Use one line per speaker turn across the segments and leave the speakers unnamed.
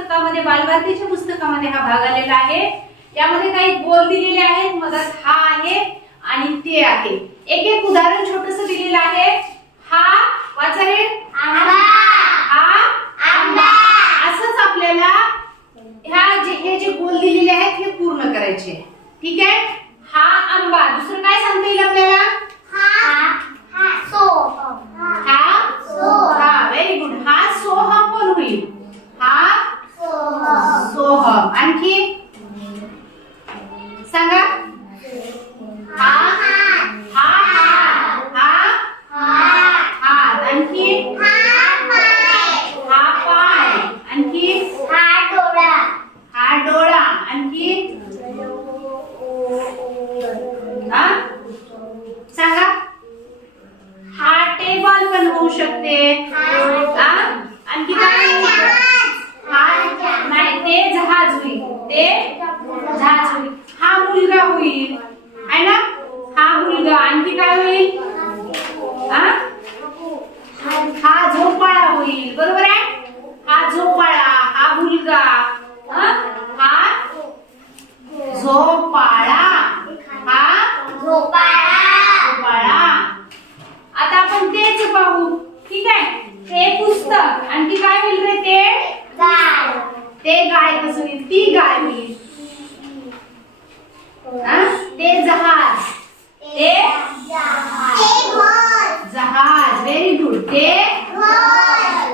पुस्तकामध्ये बालभारतीच्या पुस्तकामध्ये हा भाग आलेला आहे. यामध्ये काही बोल दिलेले आहेत मदत हा आहे आणि ते आहे. एक एक उदाहरण छोटस दिलेलं आहे. हा वाचा रे. हा असंच आपल्याला ह्या जे हे जे बोल दिलेले आहेत हे पूर्ण करायचे. ठीक आहे? हा आंबा. दुसरं काय सांगता येईल आपल्याला हा हा व्हेरी गुड हा सोहम पण होईल हा सोहम आणखी सांगा हा हा हा हा आणखी हा पाय आणखी हा डोळा आणखी हा सांगा हा टेबल पण होऊ शकते. हा. आणखी काय? नाही ते जहाज होईल. ते जहाज होईल. हा मुलगा होईल आहे ना हा मुलगा आणखी काय होईल हा हा झोपाळा होईल बरोबर आहे हा झोपाळा हा मुलगा हा हा झोपाळा हा झोपाळा आता आपण तेच पाहू ठीक आहे ते पुस्तक आणखी काय होईल रे ते ते गाय कसं होईल ती हा? ते जहाज. ते जहाज. व्हेरी गुड ते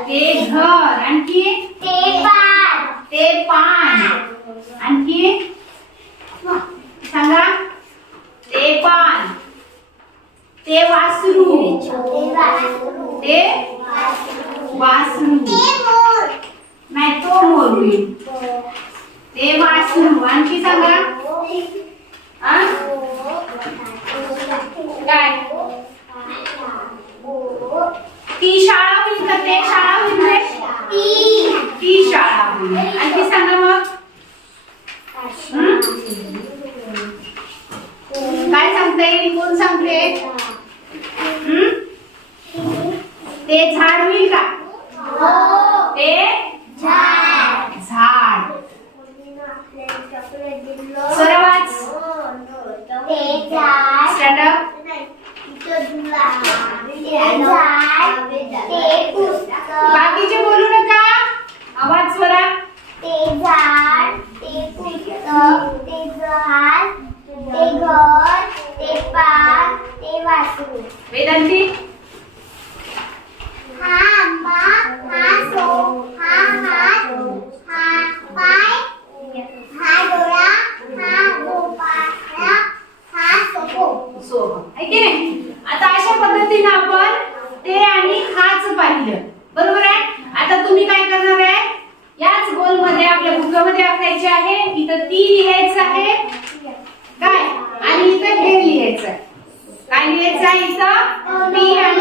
ते घर. आणखी? ते पान. आणखी? सांगा. ते पान. ते वासरू. ते वासरू. नाही तो मोर ते वासरू आणखी सांगा. हा? काय? ती शाळा होईल का? ते शाळा होईल रे. ती शाळा होईल. आणखी सांगा मग. हं? काय सांगता? येईल कोण सांगते? हं? ते झाड होईल का? ते? झाड. बाकीचे बोलू नका आवाज स्वरा
ते झाड ते पुस्तक ते जहाज ते घर ते पान ते वासरू
वेदांती
हा आंबा हा सो हा हात हा पाय हा डोळा हा गोपाळा हा सोपो
सोहम आहे की नाही आता अशा पद्धतीने आपण ते आणि हाच बरोबर आहे? आता तुम्ही काय करणार आहे? याच गोलमध्ये आपल्या बुकामध्ये आखायचे आहे. इथं ती लिहायचं आहे. काय? आणि इथं हे लिहायचं आहे. काय लिहायचं आहे इथं? पी आणि